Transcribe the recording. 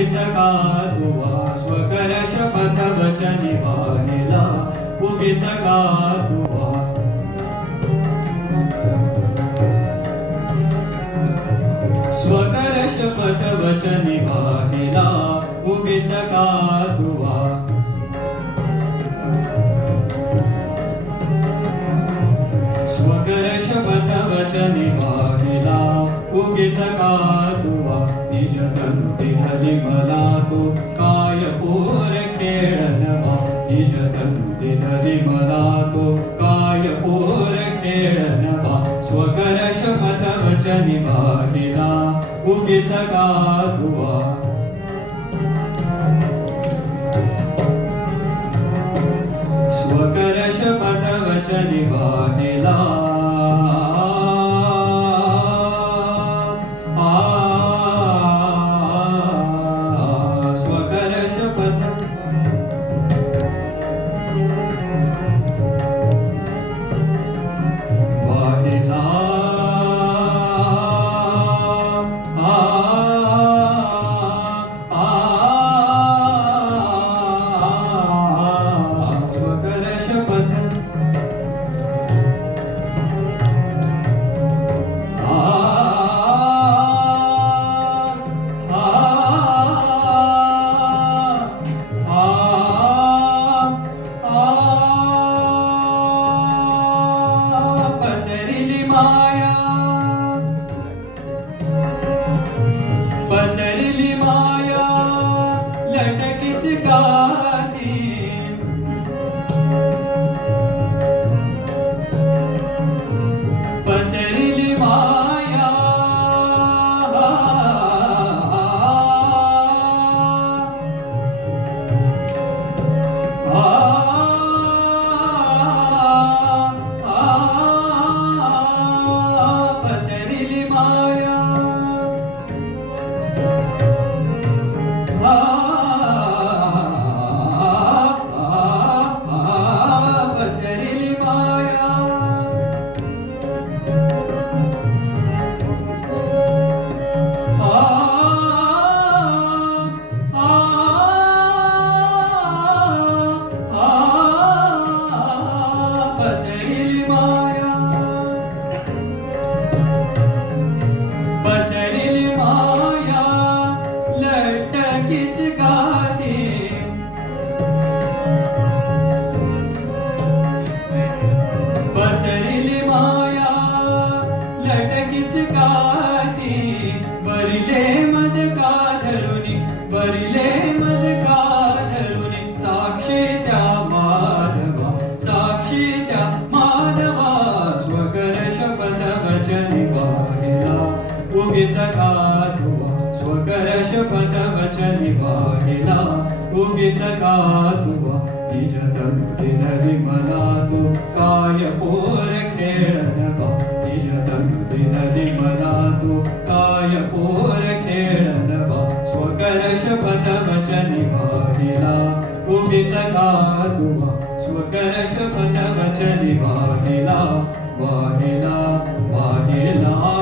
उगीच का तुवा स्वकर शपथ वचनी वाहिला उगीच का तुवा स्वकर शपथ वचनी वाहिला उगीच का तुवा स्वकर शपथ वचनी वाहिला उगीच का तुवा निज तनु धरी मला तो काय पोर खेळनवा निज तनु धरी मला तो काय पोर खेळनवा स्वकर शपथ वचनी वाहिला उगीच का तुवा स्वकर शपथ वचनी वाहिला स्वकर शपथ वाहिला स्वकर शपथ पसरिली माया पसरिली माया लटकीच गादी पसरिली माया पसरिली माया पसरिली माया पसरिली माया पसरिली माया लटकीच गादी पसरिली माया लटकीच गादी बरिले मज का धरुनी बरिले मज का धरुनी साक्षी त्या माधवा साक्षी त्या माधवा स्वकर शपथ वचनी वाहिला उगीच का तुवा स्वकर शपथ वचनी वाहिला उगीच का तुवा निज तनु धरी मला तो काय पोर खेळनवा निज तनु धरी मला तो काय पोर खेळनवा स्वकर शपथ वचनी वाहिला उगीच का तुवा स्वकर शपथ वचनी वाहिला वाहिला वाहिला